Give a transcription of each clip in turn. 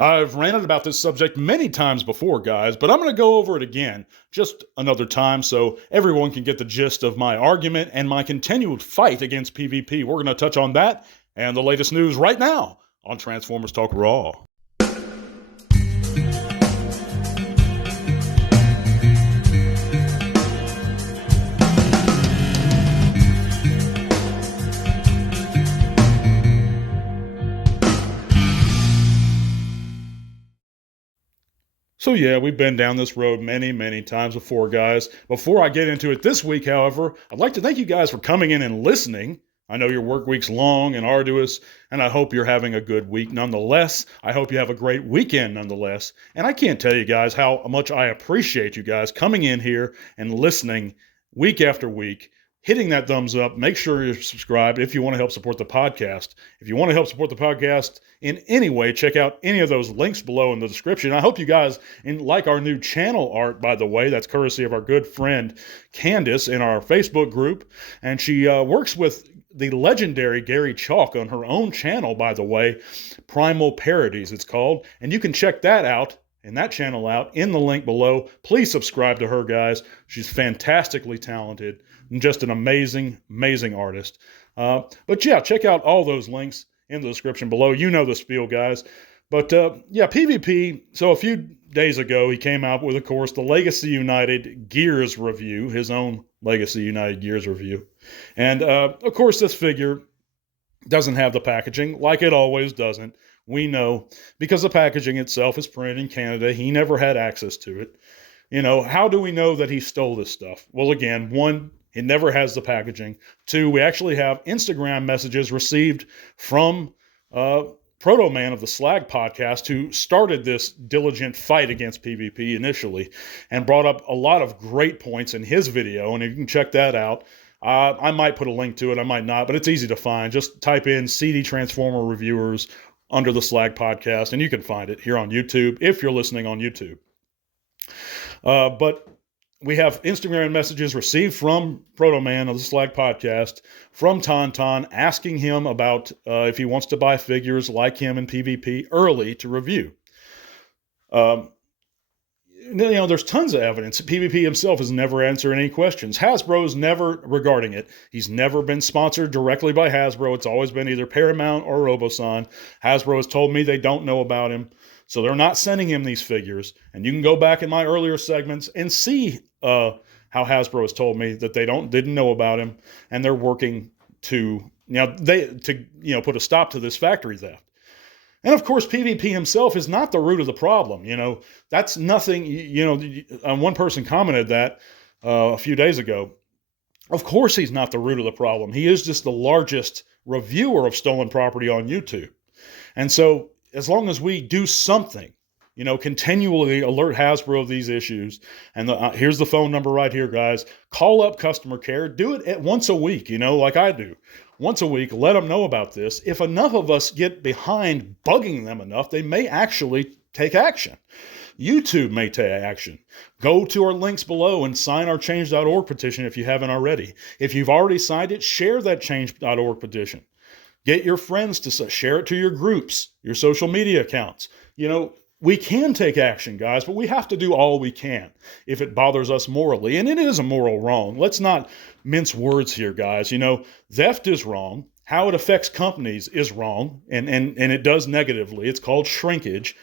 I've ranted about this subject many times before, guys, but I'm going to go over it again just another time so everyone can get the gist of my argument and my continued fight against PvP. We're going to touch on that and the latest news right now on Transformers Talk Raw. So yeah, we've been down this road many times before, guys. Before I get into it this week, however, I'd like to thank you guys for coming in and listening. I know your work week's long and arduous, and I hope you're having a good week nonetheless. I hope you have a great weekend nonetheless. And I can't tell you guys how much I appreciate you guys coming in here and listening week after week. Hitting that thumbs up, make sure you're subscribed if you want to help support the podcast. If you want to help support the podcast in any way, check out any of those links below in the description. I hope you guys like our new channel art, by the way. That's courtesy of our good friend Candice in our Facebook group. And she works with the legendary Gary Chaulk on her own channel, by the way. Primal Parodies, it's called. And you can check that out and that channel out in the link below. Please subscribe to her, guys. She's fantastically talented and just an amazing artist. But yeah, check out all those links in the description below. You know the spiel, guys. But yeah, PvP. So a few days ago, he came out with, of course, the Legacy United Gears review, his own Legacy United Gears review. And of course, this figure doesn't have the packaging, like it always doesn't. We know, because the packaging itself is printed in Canada. He never had access to it. You know, how do we know that he stole this stuff? Well, again, one, it never has the packaging. Two, we actually have Instagram messages received from Proto Man of the Slag podcast, who started this diligent fight against PvP initially and brought up a lot of great points in his video, and you can check that out. I might put a link to it, I might not, but it's easy to find. Just type in CD Transformer Reviewers under the Slag podcast, and you can find it here on YouTube if you're listening on YouTube. But we have Instagram messages received from Proto Man of the Slag podcast from Tauntaun asking him about if he wants to buy figures like him in PvP early to review. You know, there's tons of evidence. PvP himself has never answered any questions. Hasbro's never regarding it. He's never been sponsored directly by Hasbro. It's always been either Paramount or Robosan. Hasbro has told me they don't know about him, so they're not sending him these figures. And you can go back in my earlier segments and see how Hasbro has told me that they didn't know about him, and they're working to put a stop to this factory theft. And of course, PvP himself is not the root of the problem. You know, that's nothing. One person commented that a few days ago. Of course, he's not the root of the problem. He is just the largest reviewer of stolen property on YouTube. And so, as long as we do something, continually alert Hasbro of these issues. And here's the phone number right here, guys. Call up customer care. Do it once a week, like I do. Once a week, let them know about this. If enough of us get behind bugging them enough, they may actually take action. YouTube may take action. Go to our links below and sign our change.org petition if you haven't already. If you've already signed it, share that change.org petition. Get your friends to share it to your groups, your social media accounts. We can take action, guys, but we have to do all we can if it bothers us morally. And it is a moral wrong. Let's not mince words here, guys. Theft is wrong. How it affects companies is wrong, and it does negatively. It's called shrinkage.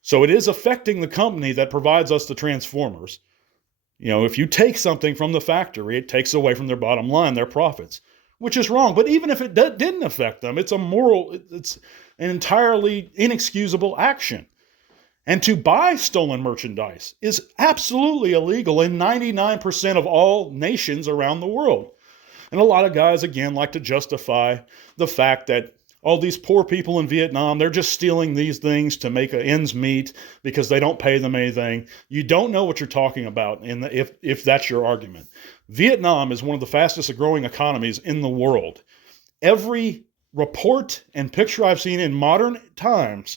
So it is affecting the company that provides us the Transformers. If you take something from the factory, it takes away from their bottom line, their profits, which is wrong. But even if it didn't affect them, it's an entirely inexcusable action. And to buy stolen merchandise is absolutely illegal in 99% of all nations around the world. And a lot of guys, again, like to justify the fact that all these poor people in Vietnam, they're just stealing these things to make ends meet because they don't pay them anything. You don't know what you're talking about if that's your argument. Vietnam is one of the fastest growing economies in the world. Every report and picture I've seen in modern times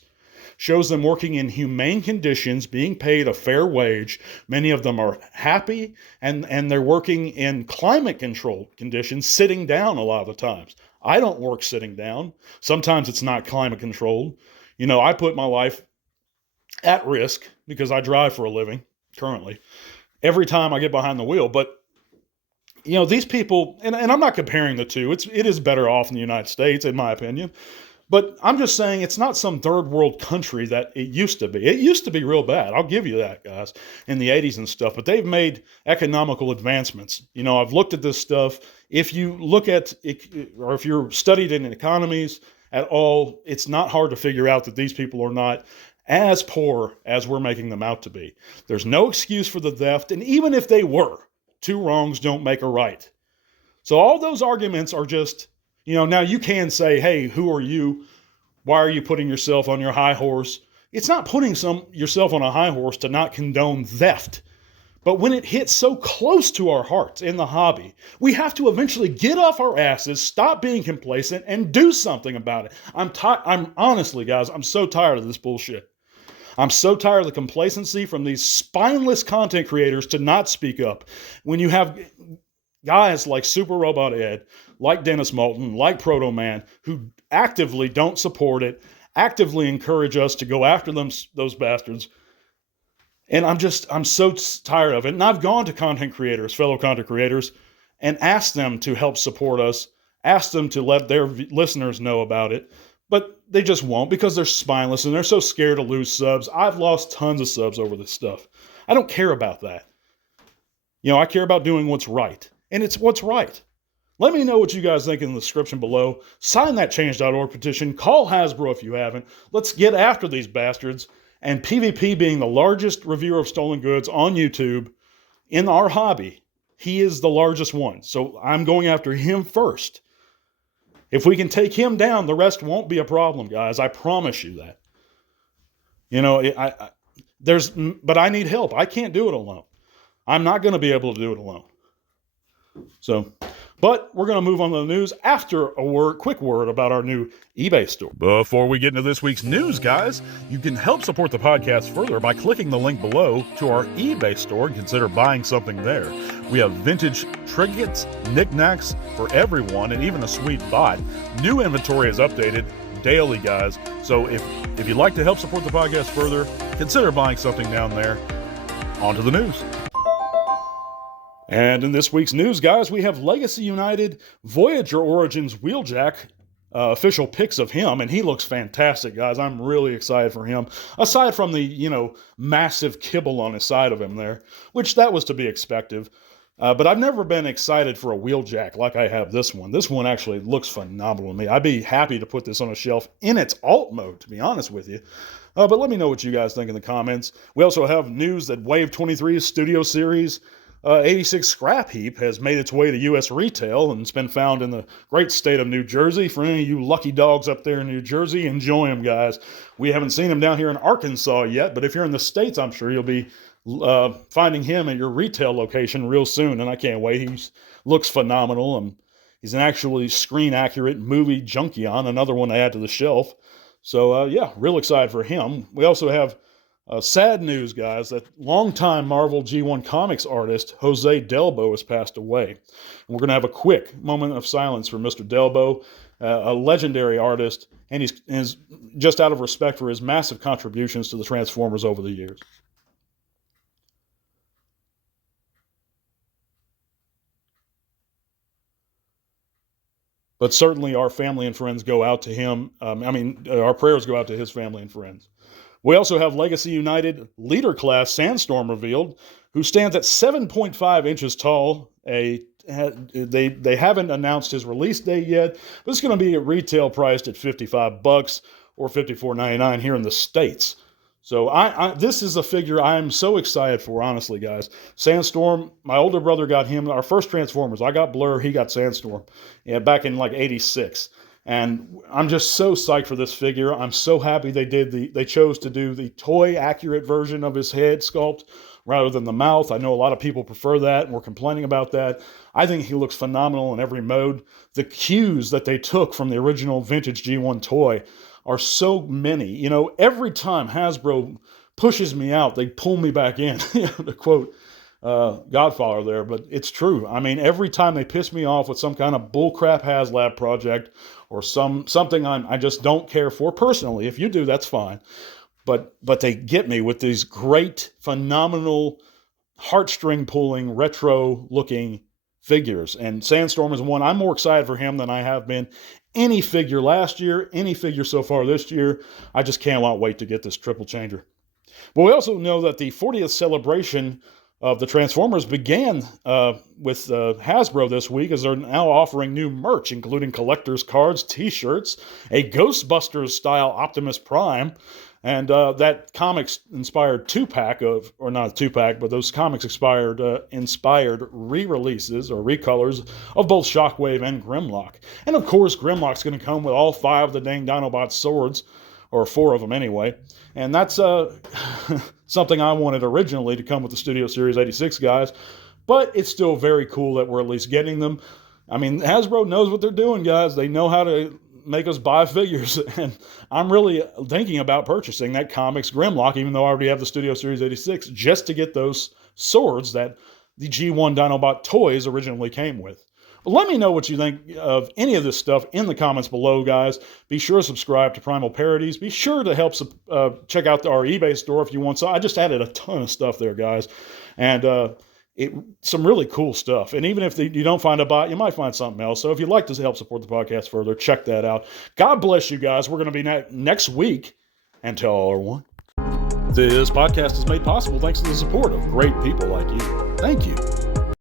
shows them working in humane conditions, being paid a fair wage. Many of them are happy, and they're working in climate-controlled conditions, sitting down a lot of the times. I don't work sitting down. Sometimes it's not climate-controlled. I put my life at risk because I drive for a living currently every time I get behind the wheel. But these people, and I'm not comparing the two. It is better off in the United States, in my opinion. But I'm just saying it's not some third world country that it used to be. It used to be real bad. I'll give you that, guys, in the 80s and stuff. But they've made economical advancements. I've looked at this stuff. If you look at it, or if you're studied in economies at all, it's not hard to figure out that these people are not as poor as we're making them out to be. There's no excuse for the theft. And even if they were, two wrongs don't make a right. So all those arguments are just, now you can say, hey, who are you? Why are you putting yourself on your high horse? It's not putting yourself on a high horse to not condone theft. But when it hits so close to our hearts in the hobby, we have to eventually get off our asses, stop being complacent, and do something about it. I'm honestly, guys, I'm so tired of this bullshit. I'm so tired of the complacency from these spineless content creators to not speak up. When you have guys like Super Robot Ed, like Dennis Moulton, like Proto Man, who actively don't support it, actively encourage us to go after those bastards. And I'm so tired of it. And I've gone to fellow content creators, and asked them to help support us, asked them to let their listeners know about it. But they just won't because they're spineless and they're so scared to lose subs. I've lost tons of subs over this stuff. I don't care about that. I care about doing what's right. And it's what's right. Let me know what you guys think in the description below. Sign that change.org petition. Call Hasbro if you haven't. Let's get after these bastards. And PvP being the largest reviewer of stolen goods on YouTube in our hobby, he is the largest one. So I'm going after him first. If we can take him down, the rest won't be a problem, guys. I promise you that. But I need help. I can't do it alone. I'm not going to be able to do it alone. But we're going to move on to the news after a quick word about our new eBay store. Before we get into this week's news, guys, you can help support the podcast further by clicking the link below to our eBay store and consider buying something there. We have vintage trinkets, knickknacks for everyone, and even a sweet bot. New inventory is updated daily, guys. So if you'd like to help support the podcast further, consider buying something down there. On to the news. And in this week's news, guys, we have Legacy United Voyager Origins Wheeljack official pics of him, and he looks fantastic, guys. I'm really excited for him. Aside from the, massive kibble on his side of him there, which that was to be expected. But I've never been excited for a Wheeljack like I have this one. This one actually looks phenomenal to me. I'd be happy to put this on a shelf in its alt mode, to be honest with you. But let me know what you guys think in the comments. We also have news that Wave 23's Studio Series 86 Scrap Heap has made its way to U.S. retail, and it's been found in the great state of New Jersey. For any of you lucky dogs up there in New Jersey, enjoy them, guys. We haven't seen him down here in Arkansas yet, but if you're in the States, I'm sure you'll be finding him at your retail location real soon, and I can't wait. He looks phenomenal, and he's an actually screen-accurate movie Junkion, another one to add to the shelf. So, real excited for him. We also have sad news, guys, that longtime Marvel G1 Comics artist Jose Delbo has passed away. And we're going to have a quick moment of silence for Mr. Delbo, a legendary artist, and he's just out of respect for his massive contributions to the Transformers over the years. But certainly our family and friends go out to him. Our prayers go out to his family and friends. We also have Legacy United Leader Class Sandstorm revealed, who stands at 7.5 inches tall. They haven't announced his release date yet, but it's going to be retail priced at $55 or $54.99 here in the States. So this is a figure I'm so excited for, honestly, guys. Sandstorm, my older brother got him, our first Transformers. I got Blur, he got Sandstorm, back in like 86. And I'm just so psyched for this figure. I'm so happy they chose to do the toy accurate version of his head sculpt rather than the mouth. I know a lot of people prefer that and we're complaining about that. I think he looks phenomenal in every mode. The cues that they took from the original vintage G1 toy are so many. Every time Hasbro pushes me out, they pull me back in, to quote Godfather there, but it's true. Every time they piss me off with some kind of bullcrap HasLab project or something I just don't care for personally. If you do, that's fine. but they get me with these great, phenomenal, heartstring pulling, retro looking figures. And Sandstorm is one I'm more excited for him than I have been any figure last year, any figure so far this year. I just cannot wait to get this triple changer. But we also know that the 40th celebration of the Transformers began with Hasbro this week, as they're now offering new merch, including collector's cards, t-shirts, a Ghostbusters-style Optimus Prime, and that comics-inspired two-pack of, or not a two-pack, but those comics-inspired re-releases or recolors of both Shockwave and Grimlock. And of course, Grimlock's going to come with all 5 of the dang Dinobots swords, or 4 of them anyway. And that's something I wanted originally to come with the Studio Series 86 guys, but it's still very cool that we're at least getting them. I mean, Hasbro knows what they're doing, guys. They know how to make us buy figures, and I'm really thinking about purchasing that Comics Grimlock, even though I already have the Studio Series 86, just to get those swords that the G1 Dinobot toys originally came with. But let me know what you think of any of this stuff in the comments below, guys. Be sure to subscribe to Primal Parodies. Be sure to help check out our eBay store if you want. So I just added a ton of stuff there, guys. And some really cool stuff. And even if you don't find a bot, you might find something else. So if you'd like to help support the podcast further, check that out. God bless you guys. We're going to be next week. And tell everyone. This podcast is made possible thanks to the support of great people like you. Thank you.